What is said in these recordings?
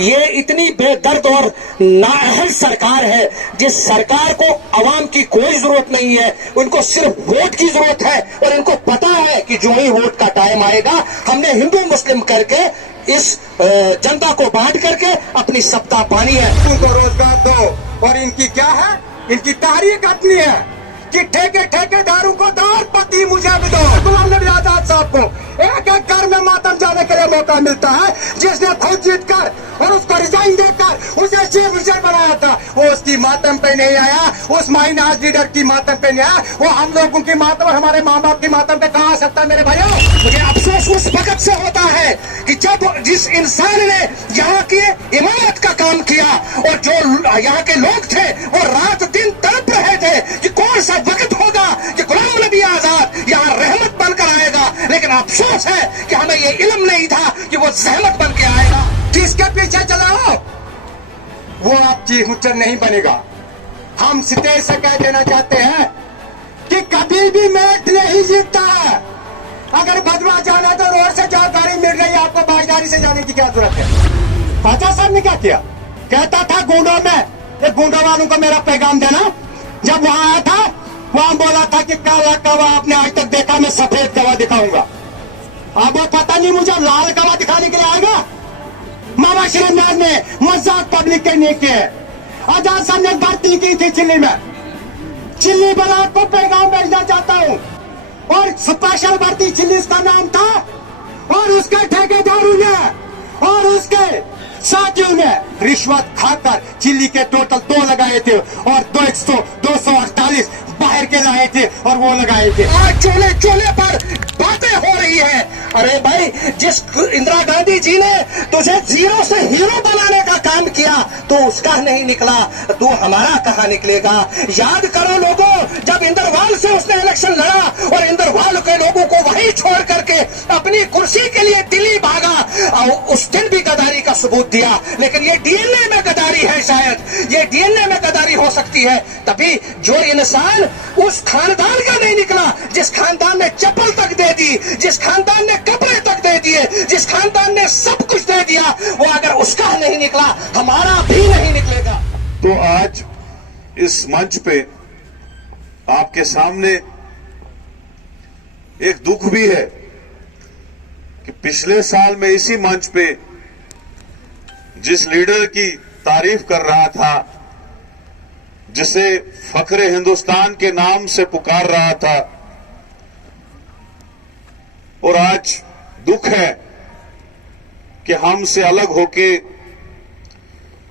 ये इतनी बेदर्द और नाअहल सरकार है जिस सरकार को अवाम की कोई जरूरत नहीं है, उनको सिर्फ वोट की जरूरत है। और इनको पता है कि जो ही वोट का टाइम आएगा हमने हिंदू मुस्लिम करके इस जनता को बांट करके अपनी सत्ता पानी है। उनको रोजगार दो। और इनकी क्या है, इनकी तारीख अपनी है कि ठेकेदारों को दार पति मुझे भी दो। गुलाम नबी आजाद साहब को एक एक घर में मातम जाने के लिए मौका मिलता है, जिसने खुद जीत कर और उसको रिजाइन देकर उसे चीफ मिनिस्टर बनाया था, वो उसकी मातम पे नहीं आया, उस माइनॉरिटी लीडर की मातम पे नहीं आया, वो हम लोगों की मातम और हमारे माँ बाप की मातम पे कहाँ आ सकता है मेरे भाइयों। मुझे अफसोस उस वक्त से होता है कि जब जिस इंसान ने यहाँ की इमारत का काम किया और जो यहाँ के लोग थे वो रात दिन तड़प रहे थे कि कौन सा वक्त होगा कि गुलाम नबी आजाद यहाँ रहमत बनकर आएगा, लेकिन अफसोस है कि हमें ये इल्म नहीं था कि वो जहमत बन के आएगा। किसके पीछे चला हो, वो आप चीफ मिनिस्टर नहीं बनेगा। हम स्टेज से कह देना चाहते हैं कि कभी भी मैच नहीं जीतता है। अगर भदवा जाना तो रोड से जाओ, गाड़ी मिल रही है आपको, बाईदारी से जाने की क्या जरूरत है। पाचा साहब ने क्या किया, कहता था गुंडों में, एक गुंडों वालों को मेरा पैगाम देना। जब वहां आया था वहां बोला था कि काला कवा आपने आज तक देखा, मैं सफेद कवा दिखाऊंगा। अब वो पता नहीं मुझे लाल कवा दिखाने के लिए आएगा। मामा शहनाज ने मजाक पब्लिक के नहीं किए। आजाद साहब ने भर्ती की थी चिल्ली में, चिल्ली ब्लॉक को पैगाम भेजना चाहता हूँ। और स्पेशल भर्ती चिल्ली इसका नाम था, और उसके ठेकेदारों ने और उसके साथियों ने रिश्वत खाकर चिल्ली के टोटल 2 लगाए थे और 248 बाहर के लाए थे और वो लगाए थे। आज चोले चोले पर बातें हो रही है। अरे भाई, जिस इंदिरा गांधी जी ने तुझे जीरो से हीरो बनाने का काम किया तो उसका नहीं निकला, तू हमारा कहाँ निकलेगा। याद करो लोगों, जब इंदरवाल से उसने इलेक्शन लड़ा और इंदरवाल के लोगों को वहीं छोड़ करके अपनी कुर्सी के लिए दिल्ली भागा, और उस दिन भी गद्दारी का सबूत दिया। लेकिन ये डीएनए में गद्दारी है, शायद ये डीएनए में गद्दारी हो सकती है। तभी जो इंसान उस खानदान का नहीं निकला, जिस खानदान ने चप्पल तक दे दी, जिस खानदान ने कपड़े तक दे दिए, जिस खानदान ने सब कुछ दे दिया, वो अगर उसका नहीं निकला हमारा भी नहीं निकलेगा। तो आज इस मंच पे आपके सामने एक दुख भी है कि पिछले साल में इसी मंच पे जिस लीडर की तारीफ कर रहा था, जिसे फखरे हिंदुस्तान के नाम से पुकार रहा था, और आज दुख है कि हमसे अलग होके,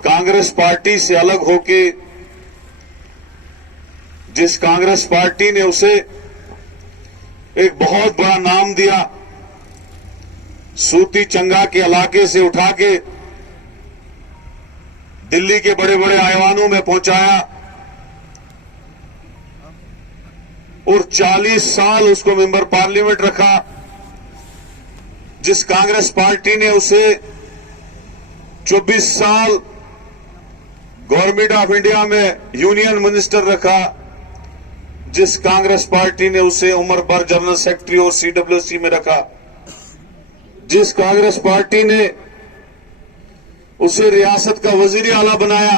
कांग्रेस पार्टी से अलग होके, जिस कांग्रेस पार्टी ने उसे एक बहुत बड़ा नाम दिया, सूती चंगा के इलाके से उठा के दिल्ली के बड़े बड़े आईवानों में पहुंचाया और 40 साल उसको मेंबर पार्लियामेंट रखा, जिस कांग्रेस पार्टी ने उसे 24 साल गवर्नमेंट ऑफ इंडिया में यूनियन मिनिस्टर रखा, जिस कांग्रेस पार्टी ने उसे उम्र भर जनरल सेक्रेटरी और सीडब्ल्यूसी में रखा, जिस कांग्रेस पार्टी ने उसे रियासत का वजीर आला बनाया,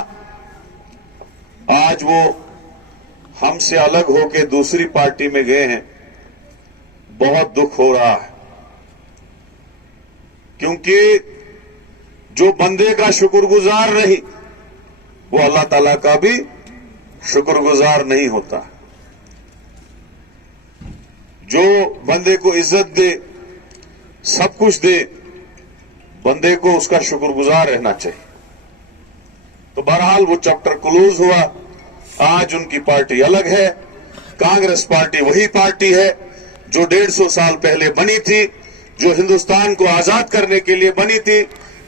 आज वो हमसे अलग होकर दूसरी पार्टी में गए हैं। बहुत दुख हो रहा है, क्योंकि जो बंदे का शुक्रगुजार नहीं वो अल्लाह ताला का भी शुक्रगुजार नहीं होता। जो बंदे को इज्जत दे, सब कुछ दे, बंदे को उसका शुक्रगुजार रहना चाहिए। तो बहरहाल वो चैप्टर क्लोज हुआ। आज उनकी पार्टी अलग है। कांग्रेस पार्टी वही पार्टी है जो 150 साल पहले बनी थी, जो हिंदुस्तान को आजाद करने के लिए बनी थी,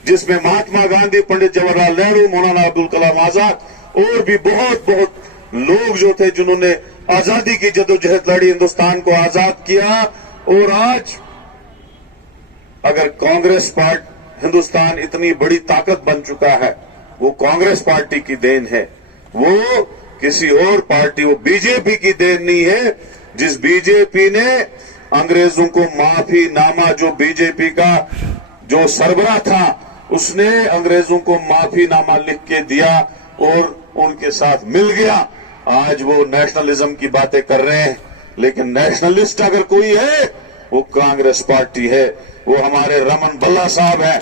जिसमें महात्मा गांधी, पंडित जवाहरलाल नेहरू, मौलाना अब्दुल कलाम आजाद और भी बहुत लोग जो थे जिन्होंने आजादी की जदोजहद लड़ी, हिंदुस्तान को आजाद किया। और आज अगर कांग्रेस पार्टी, हिंदुस्तान इतनी बड़ी ताकत बन चुका है, वो कांग्रेस पार्टी की देन है, वो किसी और पार्टी, वो बीजेपी की देन नहीं है। जिस बीजेपी ने अंग्रेजों को माफी नामा, जो बीजेपी का जो सरबराह था उसने अंग्रेजों को माफीनामा लिख के दिया और उनके साथ मिल गया। आज वो नेशनलिज्म की बातें कर रहे हैं, लेकिन नेशनलिस्ट अगर कोई है वो कांग्रेस पार्टी है। वो हमारे रमन भल्ला साहब हैं,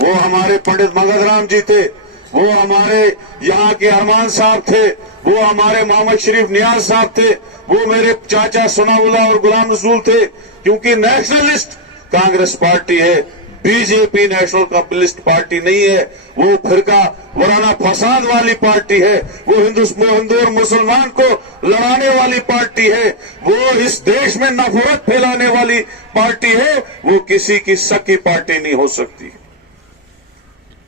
वो हमारे पंडित मगध राम जी थे, वो हमारे यहाँ के अरमान साहब थे, वो हमारे मोहम्मद शरीफ नियाज साहब थे, वो मेरे चाचा सनाउल्लाह और गुलाम रसूल थे। क्योंकि नेशनलिस्ट कांग्रेस पार्टी है, बीजेपी नेशनल कम्युनिस्ट पार्टी नहीं है। वो फिरका वराना फसाद वाली पार्टी है, वो हिंदू और मुसलमान को लड़ाने वाली पार्टी है, वो इस देश में नफरत फैलाने वाली पार्टी है। वो किसी की सकी पार्टी नहीं हो सकती।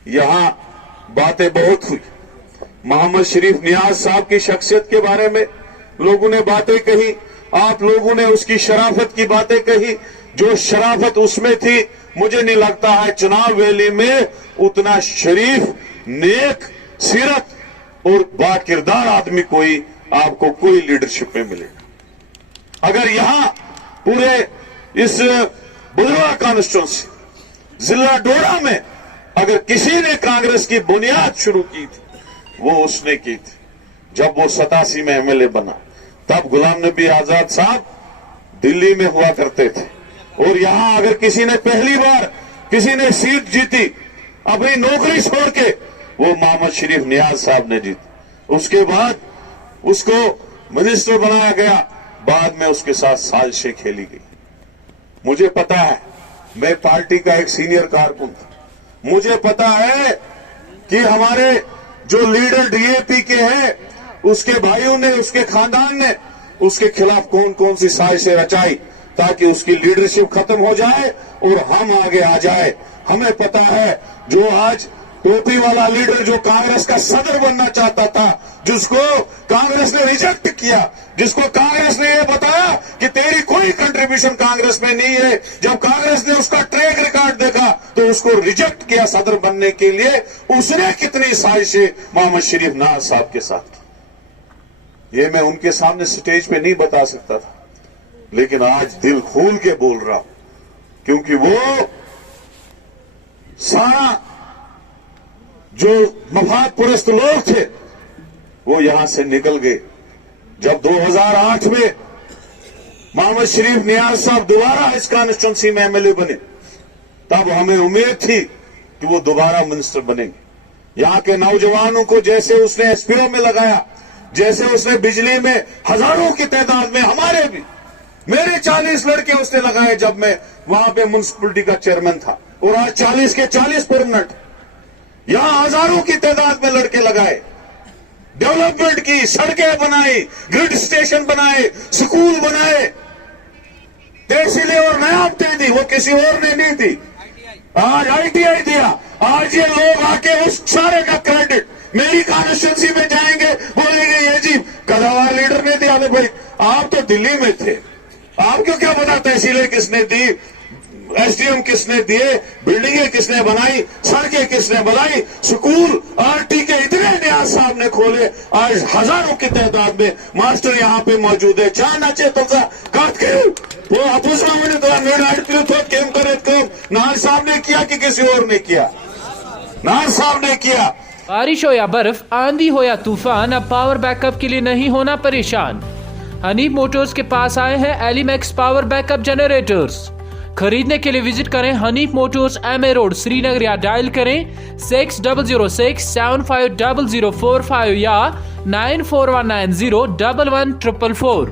यहां बातें बहुत हुई। मोहम्मद शरीफ नियाज साहब की शख्सियत के बारे में लोगों ने बातें कही, आप लोगों ने उसकी शराफत की बातें कही। जो शराफत उसमें थी, मुझे नहीं लगता है चुनाव वैली में उतना शरीफ, नेक सीरत और बाकिरदार आदमी कोई आपको कोई लीडरशिप में मिलेगा। अगर यहां पूरे इस बुधवा कॉन्स्टिट्यूंसी जिला डोडा में अगर किसी ने कांग्रेस की बुनियाद शुरू की थी, वो उसने की थी। जब वो 87 में एमएलए बना, तब गुलाम नबी आजाद साहब दिल्ली में हुआ करते थे। और यहां अगर किसी ने पहली बार किसी ने सीट जीती अपनी नौकरी छोड़ के, वो मोहम्मद शरीफ नियाज साहब ने जीती। उसके बाद उसको मिनिस्टर बनाया गया, बाद में उसके साथ साजिशें खेली गई। मुझे पता है, मैं पार्टी का एक सीनियर कारकुन था, मुझे पता है कि हमारे जो लीडर डीएपी के हैं, उसके भाइयों ने, उसके खानदान ने उसके खिलाफ कौन कौन सी साजिशें रचाई ताकि उसकी लीडरशिप खत्म हो जाए और हम आगे आ जाए। हमें पता है, जो आज टोपी वाला लीडर जो कांग्रेस का सदर बनना चाहता था, जिसको कांग्रेस ने रिजेक्ट किया, जिसको कांग्रेस ने यह बताया कि तेरी कोई कंट्रीब्यूशन कांग्रेस में नहीं है, जब कांग्रेस ने उसका ट्रैक रिकॉर्ड देखा तो उसको रिजेक्ट किया सदर बनने के लिए, उसने कितनी साजिशें मोहम्मद शरीफ नियाज साहब के साथ की। ये मैं उनके सामने स्टेज पे नहीं बता सकता था, लेकिन आज दिल खोल के बोल रहा हूं, क्योंकि वो सारा जो मफाद पुरस्त लोग थे वो यहां से निकल गए। जब 2008 में मोहम्मद शरीफ नियाज साहब दोबारा इस कॉन्स्टिट्यूंसी में एमएलए बने, तब हमें उम्मीद थी कि वो दोबारा मिनिस्टर बनेंगे। यहां के नौजवानों को जैसे उसने एसपीओ में लगाया, जैसे उसने बिजली में हजारों की तादाद में, हमारे भी मेरे 40 लड़के उसने लगाए जब मैं वहां पे म्युनिसिपैलिटी का चेयरमैन था, और आज 40 के 40 परमानेंट। यहां हजारों की तादाद में लड़के लगाए, डेवलपमेंट की, सड़कें बनाई, ग्रिड स्टेशन बनाए, स्कूल बनाए, तहसीलें और नायाबतें दी, वो किसी और ने नहीं दी। आज आईटीआई दिया। आज ये लोग आके उस सारे का क्रेडिट मेरी कॉन्स्टिट्यूंसी में जाएंगे, बोलेंगे ये जी कदावर लीडर ने दिया। भाई आप तो दिल्ली में थे, आपको क्या पता तहसीलें किसने दी, एसडीएम किसने दिए, बिल्डिंगें किसने बनाई, सड़कें किसने बनाई, स्कूल आरटी के इतने नियाज साहब ने खोले। आज हजारों की तादाद में मास्टर यहाँ पे मौजूद है। चाहे काट के वो अपुस केम करे तो नाज साहब ने किया कि किसी और ने किया? नाज साहब ने किया। बारिश हो या बर्फ, आंधी हो या तूफान, अब पावर बैकअप के लिए नहीं होना परेशान। हनीफ मोटर्स के पास आए हैं एलिमैक्स पावर बैकअप जनरेटर्स। खरीदने के लिए विजिट करें Hanif Motors, MA road, Srinagar, या डायल करें 6006750045 या 9419011444।